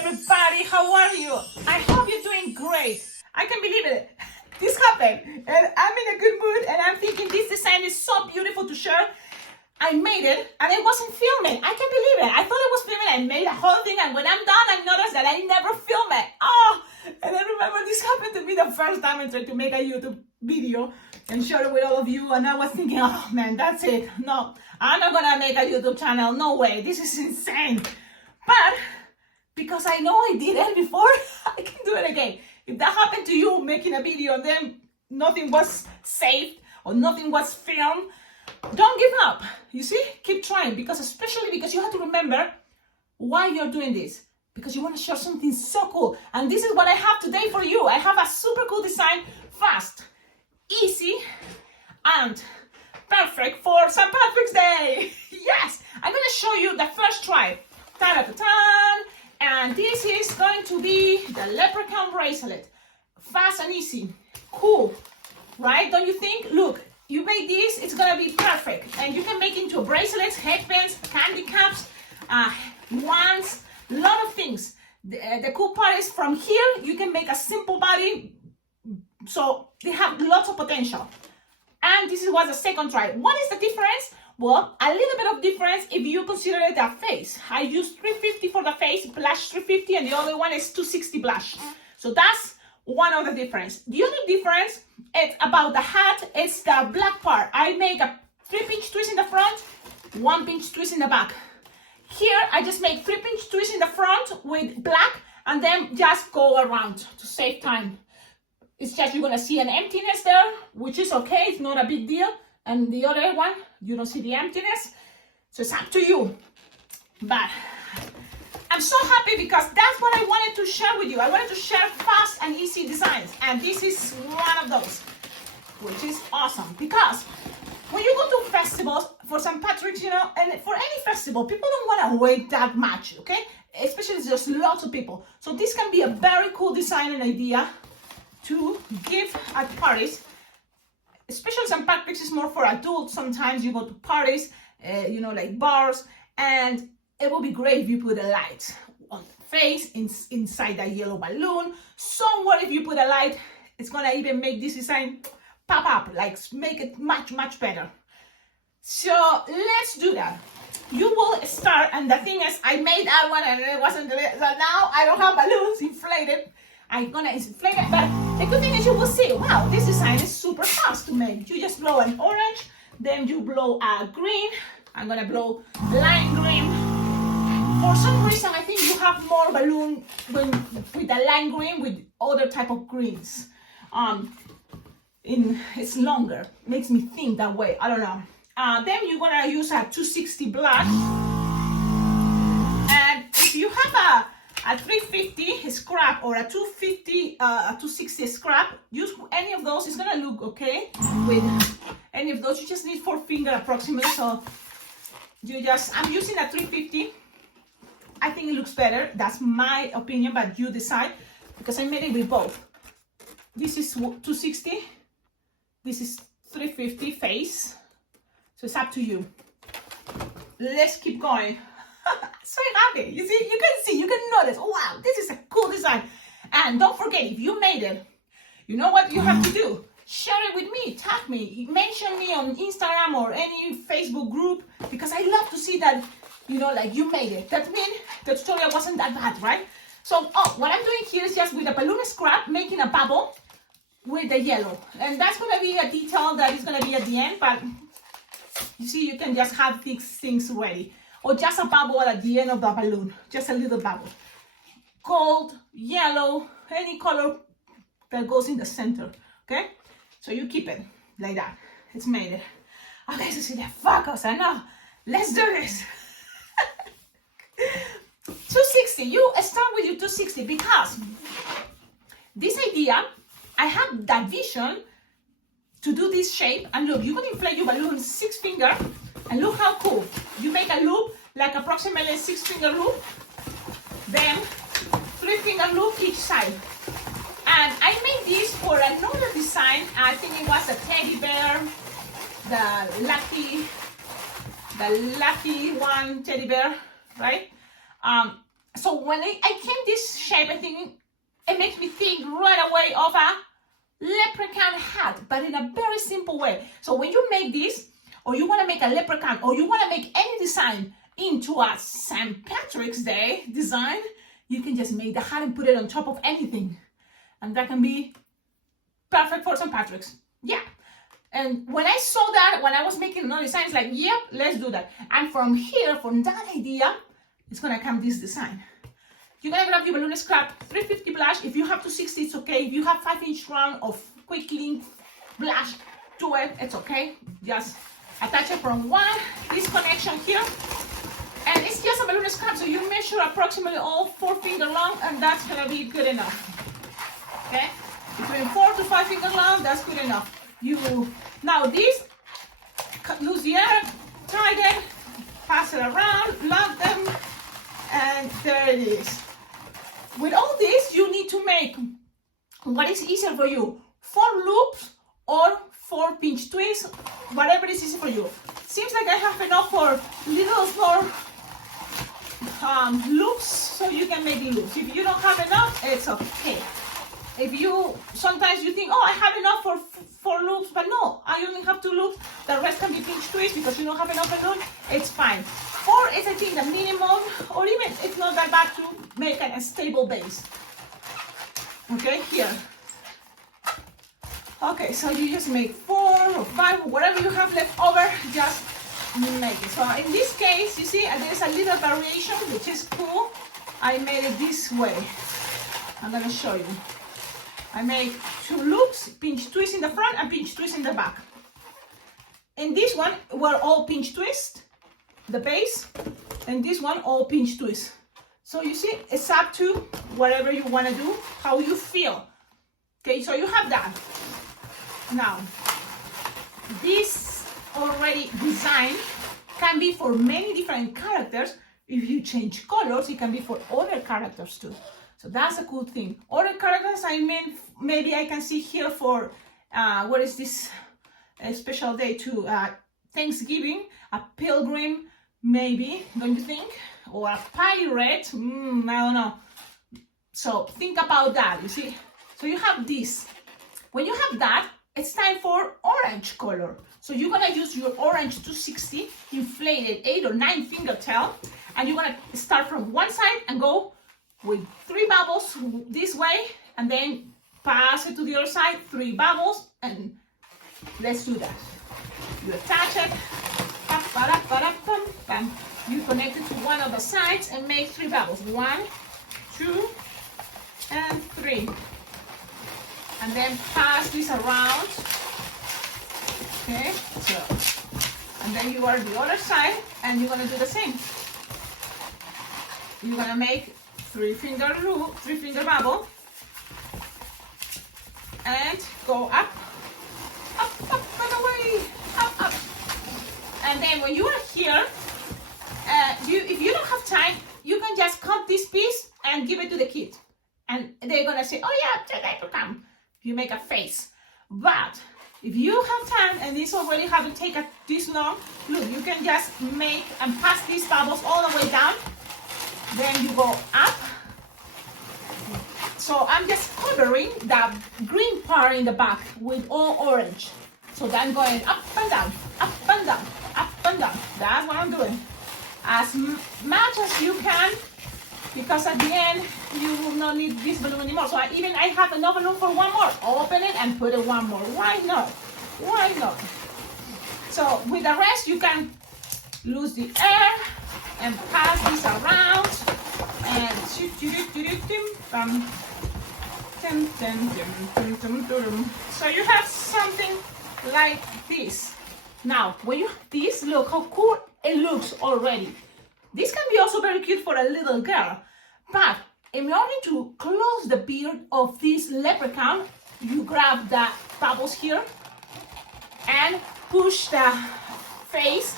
everybody, how are you? I hope you're doing great. I can't believe it. This happened and I'm in a good mood and I'm thinking this design is so beautiful to share. I made it and it wasn't filming. I can't believe it. I thought it was filming. I made a whole thing and when I'm done, I noticed that I never filmed it. Oh, and I remember this happened to me the first time I tried to make a YouTube video and share it with all of you. And I was thinking, oh man, that's it. No, I'm not gonna make a YouTube channel. No way. This is insane. But because I know I did it before, I can do it again. If that happened to you making a video and then nothing was saved or nothing was filmed, don't give up. You see, keep trying, especially because you have to remember why you're doing this, because you want to share something so cool. And this is what I have today for you. I have a super cool design, fast, easy, and perfect for St. Patrick's Day. Yes, I'm going to show you the first try. Ta-da-ta-ta! And this is going to be the Leprechaun bracelet. Fast and easy. Cool, right? Don't you think? Look, you make this, it's gonna be perfect. And you can make into bracelets, headbands, candy caps, wands, a lot of things. The cool part is from here, you can make a simple body. So they have lots of potential. And this is what's the second try. What is the difference? Well, a little bit of difference if you consider it a face. I use 350 for the face, blush 350, and the other one is 260 blush. So that's one of the difference. The other difference is about the hat. It's the black part. I make a 3-pinch twist in the front, 1-pinch twist in the back. Here, I just make 3-pinch twist in the front with black, and then just go around to save time. It's just you're gonna see an emptiness there, which is okay. It's not a big deal. And the other one, you don't see the emptiness. So it's up to you. But I'm so happy because that's what I wanted to share with you. I wanted to share fast and easy designs. And this is one of those, which is awesome. Because when you go to festivals for St. Patrick's, you know, and for any festival, people don't want to wait that much, okay? Especially if there's lots of people. So this can be a very cool design and idea to give at parties. Especially St. Patrick's is more for adults. Sometimes you go to parties, you know, like bars, and it will be great if you put a light on the face, inside that yellow balloon. Somewhere if you put a light, it's gonna even make this design pop up, like make it much, much better. So let's do that. You will start, and the thing is, I made that one and it wasn't, so now I don't have balloons inflated. I'm gonna inflate it, but the good thing is you will see, wow, this design is super fast to make. You just blow an orange, then you blow a green. I'm gonna blow lime green. For some reason, I think you have more balloon with the lime green with other type of greens. It's longer, makes me think that way, I don't know. Then you're gonna use a 260 blush. And if you have a 350 scrap or a 250, 260 scrap, use any of those. It's gonna look okay with any of those. You just need 4 fingers approximately. So you just, I'm using a 350. I think it looks better. That's my opinion, but you decide because I made it with both. This is 260. This is 350 face. So it's up to you. Let's keep going. So happy. You see, you can notice, oh wow, this is a cool design. And don't forget, if you made it, you know what you have to do. Share it with me, tag me, mention me on Instagram or any Facebook group, because I love to see that, you know, like you made it. That means the tutorial wasn't that bad, right? So, what I'm doing here is just with a balloon scrap, making a bubble with the yellow. And that's gonna be a detail that is gonna be at the end, but you see, you can just have these things ready. Or just a bubble at the end of the balloon, just a little bubble. Gold, yellow, any color that goes in the center, okay? So you keep it like that. It's made it. Okay, Cecilia, focus, I know. Let's do this. 260, you start with your 260 because this idea, I had that vision to do this shape. And look, you can inflate your balloon 6 fingers. And look how cool. You make a loop, like approximately 6-finger loop, then 3-finger loop each side. And I made this for another design. I think it was a teddy bear, the lucky one teddy bear, right? So when I came this shape, I think it makes me think right away of a leprechaun hat, but in a very simple way. So when you make this, or you want to make a leprechaun, or you want to make any design into a St. Patrick's Day design, you can just make the hat and put it on top of anything. And that can be perfect for St. Patrick's. Yeah. And when I saw that, when I was making another design, it's like, yep, let's do that. And from here, from that idea, it's gonna come this design. You're gonna grab your balloon scrap, 350 blush. If you have 260, it's okay. If you have 5-inch round of quick link blush to it, it's okay. Just attach it from this connection here. And it's just a balloon scrap, so you measure approximately all 4 finger long, and that's gonna be good enough. Okay? Between 4 to 5 finger long, that's good enough. Now this, lose the air, tie them, pass it around, lock them, and there it is. With all this, you need to make what is easier for you, 4 loops or 4 pinch twists, whatever is easy for you. Seems like I have enough for little more loops, so you can make loops. If you don't have enough, it's okay. If sometimes you think, oh, I have enough for 4 loops, but no, I only have 2 loops. The rest can be pinch twists because you don't have enough balloon. It's fine. 4 is, I think, the minimum, or even it's not that bad to make a stable base. Okay, here. Okay, so you just make 4 or 5, whatever you have left over, just make it. So in this case, you see, there's a little variation, which is cool. I made it this way. I'm gonna show you. I make 2 loops, pinch twist in the front and pinch twist in the back. In this one, we're all pinch twist, the base, and this one all pinch twist. So you see, it's up to whatever you want to do, how you feel. Okay, so you have that. Now, this already design can be for many different characters. If you change colors, it can be for other characters too. So that's a cool thing. Other characters, I mean, maybe I can see here for, what is this special day too? Thanksgiving, a pilgrim, maybe, don't you think? Or a pirate, I don't know. So think about that, you see? So you have this. When you have that, it's time for orange color. So you're gonna use your orange 260 inflated 8 or 9 finger tail, and you're gonna start from one side and go with 3 bubbles this way, and then pass it to the other side, 3 bubbles, and let's do that. You attach it, you connect it to one of the sides and make 3 bubbles. 1, 2, and 3. And then pass this around. Okay, so, and then you are the other side, and you're gonna do the same. You're gonna make 3 finger loop, 3 finger bubble, and go up, and away, up. And then when you are here, if you don't have time, you can just cut this piece and give it to the kid, and they're gonna say, "Oh yeah, the leprechaun." You make a face. But if you have time and this already haven't taken this long, look, you can just make and pass these bubbles all the way down. Then you go up. So I'm just covering the green part in the back with all orange. So then going up and down, up and down, up and down. That's what I'm doing. As much as you can, because at the end, you will not need this balloon anymore. So I have enough balloon for one more. Open it and put it one more. Why not? Why not? So with the rest, you can lose the air and pass this around. And so you have something like this. Now, when you have this, look how cool it looks already. This can be also very cute for a little girl, but in order to close the beard of this leprechaun, you grab the bubbles here and push the face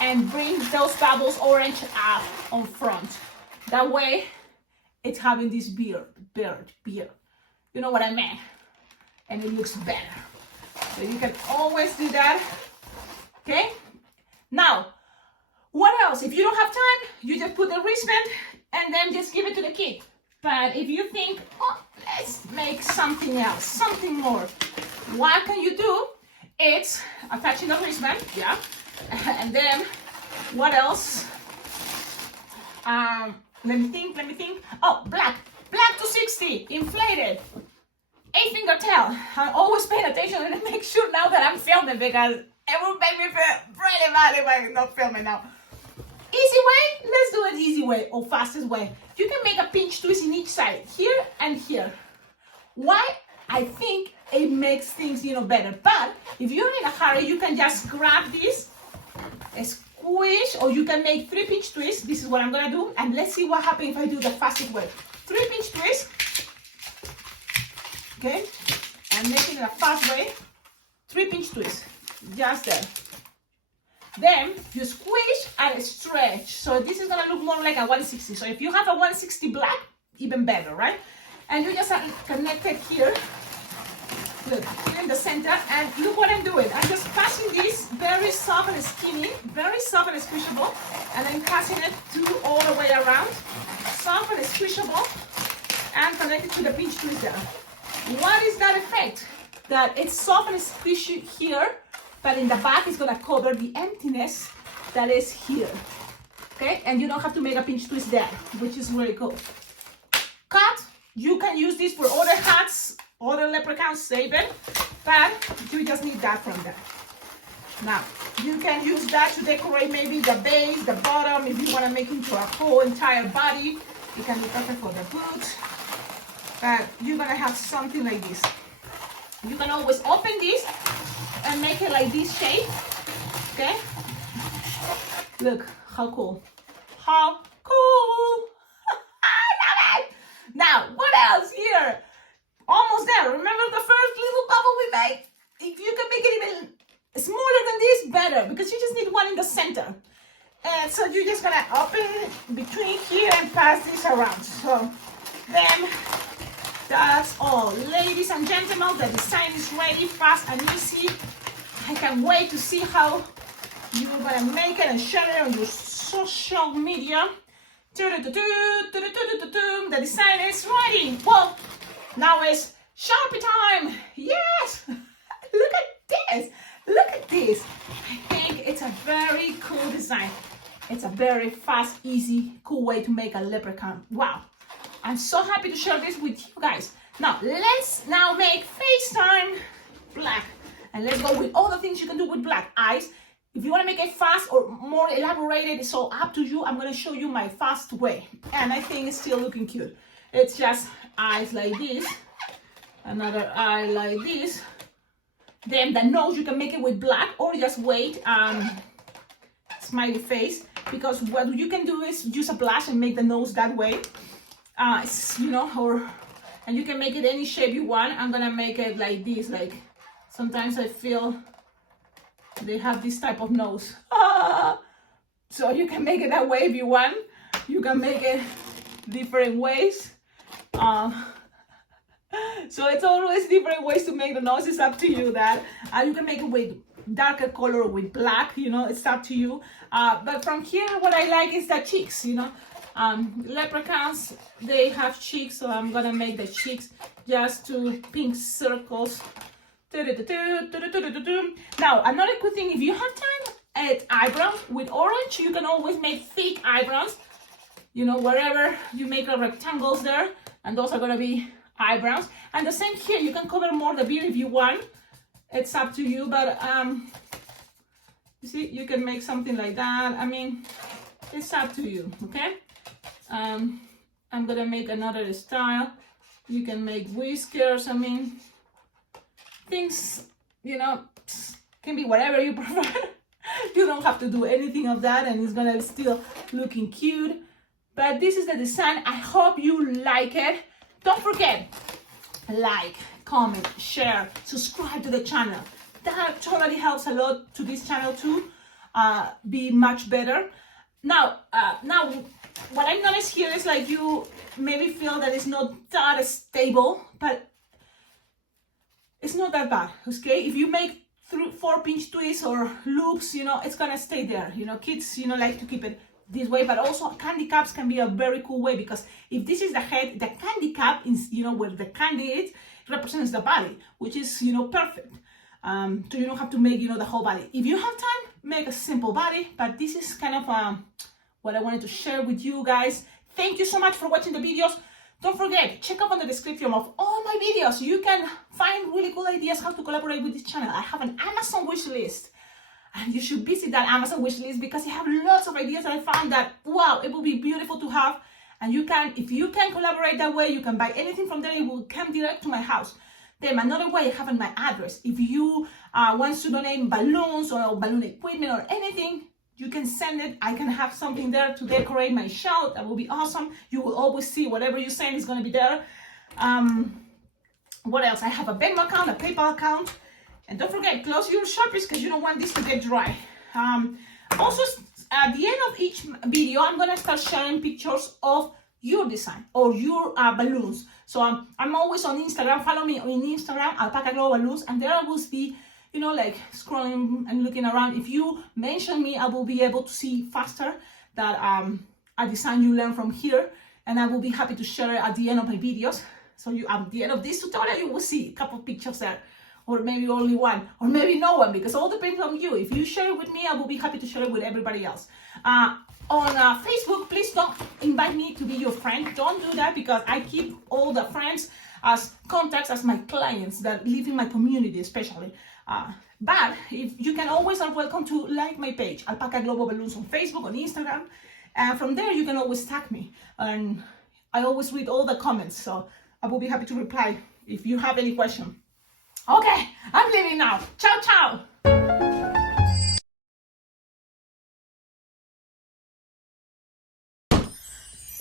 and bring those bubbles orange up on front. That way, it's having this beard. You know what I mean? And it looks better. So you can always do that, okay? Now, what else? If you don't have time, you just put the wristband and then just give it to the kid. But if you think, oh, let's make something else, something more, what can you do? It's attaching the wristband, yeah. And then what else? Let me think. Oh, black 260, inflated. 8-finger tail. I'm always paying attention and make sure now that I'm filming because it will make me feel pretty bad if I'm not filming now. Easy way? Let's do it easy way or fastest way. You can make a pinch twist in each side, here and here. Why? I think it makes things, better. But if you're in a hurry, you can just grab this, squish, or you can make 3 pinch twists. This is what I'm gonna do, and let's see what happens if I do the fastest way. 3 pinch twists. Okay, and making it a fast way, 3 pinch twists, just there. Then you squish and stretch. So this is gonna look more like a 160. So if you have a 160 black, even better, right? And you just connect it here, look, here in the center, and look what I'm doing. I'm just passing this very soft and skinny, very soft and squishable, and then passing it all the way around, soft and squishable, and connect it to the pinch twist there. What is that effect? That it's soft and squishy here, but in the back it's gonna cover the emptiness that is here. Okay, and you don't have to make a pinch twist there, which is really cool. Cut, you can use this for other hats, other leprechauns, save it, but you just need that from that. Now, you can use that to decorate maybe the base, the bottom, if you wanna make it into a whole entire body. It can be perfect for the boots. But you're gonna have something like this. You can always open this and make it like this shape, okay? Look, how cool. How cool. I love it. Now, what else here? Almost there. Remember the first little bubble we made? If you can make it even smaller than this, better, because you just need one in the center. And so you're just gonna open it between here and pass this around. So then, that's all. Ladies and gentlemen, the design is ready, fast and easy. I can't wait to see how you're gonna make it and share it on your social media. The design is ready. Well, now it's Sharpie time. Yes! Look at this. Look at this. I think it's a very cool design. It's a very fast, easy, cool way to make a leprechaun. Wow. I'm so happy to share this with you guys. Now, let's now make FaceTime black. And let's go with all the things you can do with black. Eyes. If you want to make it fast or more elaborated, it's all up to you. I'm going to show you my fast way. And I think it's still looking cute. It's just eyes like this. Another eye like this. Then the nose, you can make it with black or just wait. Smiley face. Because what you can do is use a blush and make the nose that way. And you can make it any shape you want. I'm gonna make it like this. Like sometimes I feel they have this type of nose. So you can make it that way if you want. You can make it different ways. So it's always different ways to make the nose. It's up to you that. You can make it with darker color or with black, it's up to you. But from here, what I like is the cheeks, Leprechauns, they have cheeks, so I'm gonna make the cheeks just 2 pink circles. Now, another cool thing, if you have time at eyebrows with orange, you can always make thick eyebrows. Wherever you make the rectangles there, and those are gonna be eyebrows. And the same here, you can cover more the beard if you want. It's up to you, but you see, you can make something like that. I mean, it's up to you, okay? I'm gonna make another style. You can make whiskers. I mean, things, can be whatever you prefer. You don't have to do anything of that, and it's gonna still looking cute. But this is the design. I hope you like it. Don't forget, like, comment, share, subscribe to the channel. That totally helps a lot to this channel to be much better. Now, what I noticed here is like you maybe feel that it's not that stable, but it's not that bad, okay? If you make 4 pinch twists or loops, it's gonna stay there. Kids, like to keep it this way, but also candy caps can be a very cool way, because if this is the head, the candy cap is, you know, where the candy is, represents the body, which is, you know, perfect. So you don't have to make, you know, the whole body. If you have time, make a simple body, but this is kind of what I wanted to share with you guys. Thank you so much for watching the videos. Don't forget, check out on the description of all my videos. You can find really cool ideas how to collaborate with this channel. I have an Amazon wish list, and you should visit that Amazon wish list because I have lots of ideas that I found that, wow, it will be beautiful to have. And you can, if you can collaborate that way, you can buy anything from there. It will come direct to my house. Then another way, I have my address. If you want to donate balloons or balloon equipment or anything, you can send it. I can have something there to decorate my show. That will be awesome. You will always see whatever you send is going to be there. What else? I have a Venmo account, a PayPal account. And don't forget, close your sharpies because you don't want this to get dry. Also, at the end of each video, I'm going to start sharing pictures of your design or your balloons. So I'm always on Instagram. Follow me on Instagram, Alpacaglobo Balloons, and there I will be, you know, like scrolling and looking around. If you mention me, I will be able to see faster that a design you learn from here, and I will be happy to share it at the end of my videos. So you, at the end of this tutorial, you will see a couple of pictures there, or maybe only one, or maybe no one, because all depends on you. If you share it with me, I will be happy to share it with everybody else. On Facebook, please don't invite me to be your friend. Don't do that, because I keep all the friends as contacts as my clients that live in my community, especially. But if you can always are welcome to like my page, Alpacaglobo Balloons, on Facebook, on Instagram, and from there you can always tag me, and I always read all the comments, so I will be happy to reply if you have any question. Okay, I'm leaving now. Ciao, ciao.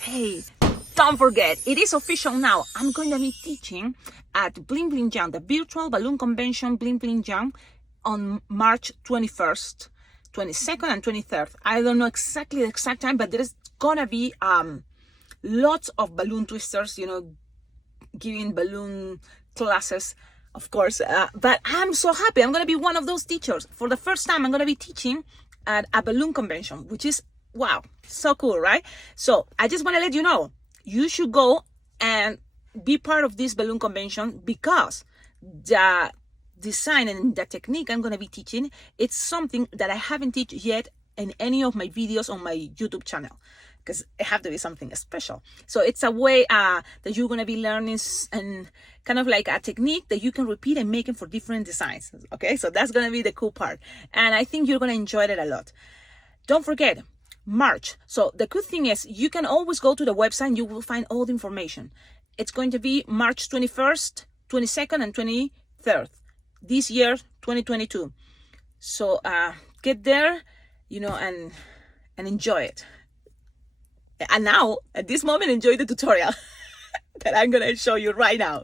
Hey, don't forget, it is official now. I'm going to be teaching at Bling Bling Jam, the virtual balloon convention Bling Bling Jam, on March 21st, 22nd, and 23rd. I don't know exactly the exact time, but there's gonna be lots of balloon twisters, you know, giving balloon classes, of course. But I'm so happy. I'm gonna be one of those teachers. For the first time, I'm gonna be teaching at a balloon convention, which is, wow, so cool, right? So I just want to let you know, you should go and be part of this balloon convention, because the design and the technique I'm going to be teaching, it's something that I haven't taught yet in any of my videos on my YouTube channel, because it have to be something special. So it's a way that you're going to be learning, and kind of like a technique that you can repeat and make it for different designs. Okay, so that's going to be the cool part, and I think you're going to enjoy it a lot. Don't forget, March. So the good thing is you can always go to the website and you will find all the information. It's going to be March 21st, 22nd, and 23rd this year, 2022. So get there, you know, and enjoy it. And now, at this moment, enjoy the tutorial that I'm going to show you right now.